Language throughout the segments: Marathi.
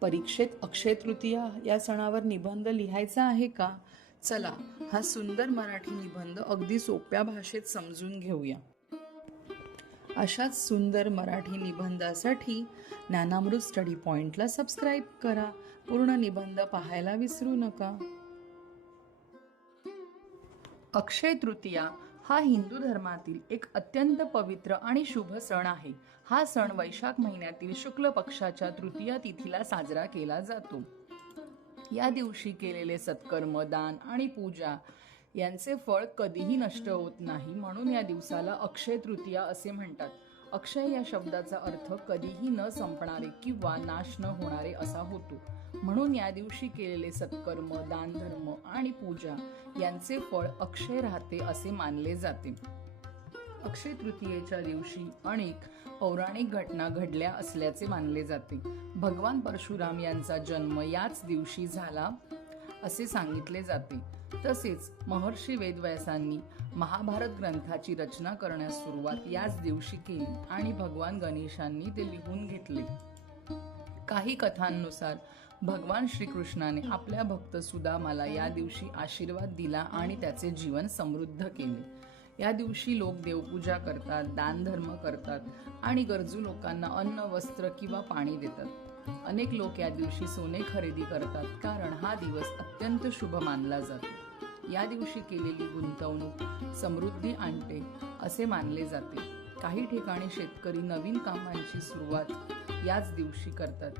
परीक्षेत अक्षय तृतीया या सणावर निबंध लिहायचा आहे का? चला, हा सुंदर मराठी निबंध अगदी सोप्या भाषेत समजून घेऊया. अशाच सुंदर मराठी निबंधासाठी ज्ञानामृत स्टडी पॉइंटला सबस्क्राईब करा. पूर्ण निबंध पाहायला विसरू नका. अक्षय तृतीया हा हिंदू धर्मातील एक अत्यंत पवित्र आणि शुभ सण आहे. हा सण वैशाख महिन्यातील शुक्ल पक्षाच्या तृतीया तिथीला साजरा केला जातो. या दिवशी केलेले सत्कर्म, दान आणि पूजा यांचे फळ कधीही नष्ट होत नाही, म्हणून या दिवसाला अक्षय तृतीया असे म्हणतात. अक्षय या शब्दाचा अर्थ कधीही न संपणारे किंवा नाश न होणारे असा होतो. म्हणून या दिवशी केलेले सत्कर्म, दान धर्म आणि पूजा यांचे फळ अक्षय राहते असे मानले जाते. अक्षय तृतीयेच्या दिवशी अनेक पौराणिक घटना घडल्या असल्याचे मानले जाते. भगवान परशुराम यांचा जन्म याच दिवशी झाला असे सांगितले जाते. तसेच महर्षी वेदव्यासांनी महाभारत ग्रंथाची रचना करण्यास सुरुवात याच दिवशी केली आणि भगवान गणेशांनी ते लिहून घेतले. काही कथांनुसार भगवान श्रीकृष्णाने आपल्या भक्त सुदामाला या दिवशी आशीर्वाद दिला आणि त्याचे जीवन समृद्ध केले. या दिवशी लोक देवपूजा करतात, दानधर्म करतात आणि गरजू लोकांना अन्न, वस्त्र किंवा पाणी देतात. अनेक लोक या दिवशी सोने खरेदी करतात, कारण हा दिवस अत्यंत शुभ मानला जातो. या दिवशी केलेली गुंतवणूक समृद्धी आणते असे मानले जाते. काही ठिकाणी शेतकरी नवीन कामांची सुरुवात याच दिवशी करतात.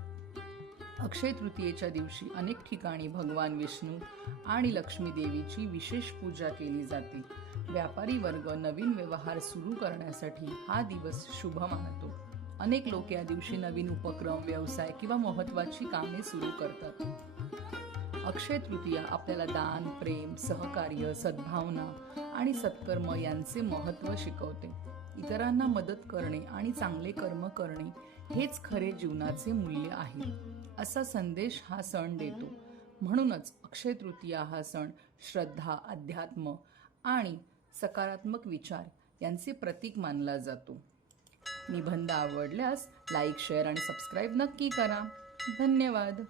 अक्षय तृतीयेच्या दिवशी अनेक ठिकाणी भगवान विष्णू आणि लक्ष्मी देवीची विशेष पूजा केली जाते. व्यापारी वर्ग नवीन व्यवहार सुरू करण्यासाठी हा दिवस शुभ मानतो. अनेक लोक या दिवशी नवीन उपक्रम, व्यवसाय किंवा महत्त्वाची कामे सुरू करतात. अक्षय तृतीया आपल्याला दान, प्रेम, सहकार्य, सद्भावना आणि सत्कर्म यांचे महत्त्व शिकवते. इतरांना मदत करणे आणि चांगले कर्म करणे हेच खरे जीवनाचे मूल्य आहे, असा संदेश हा सण देतो. म्हणूनच अक्षय तृतीया हा सण श्रद्धा, अध्यात्म आणि सकारात्मक विचार यांचे प्रतीक मानला जातो. निबंध आवडल्यास लाईक, शेअर आणि सबस्क्राईब नक्की करा. धन्यवाद.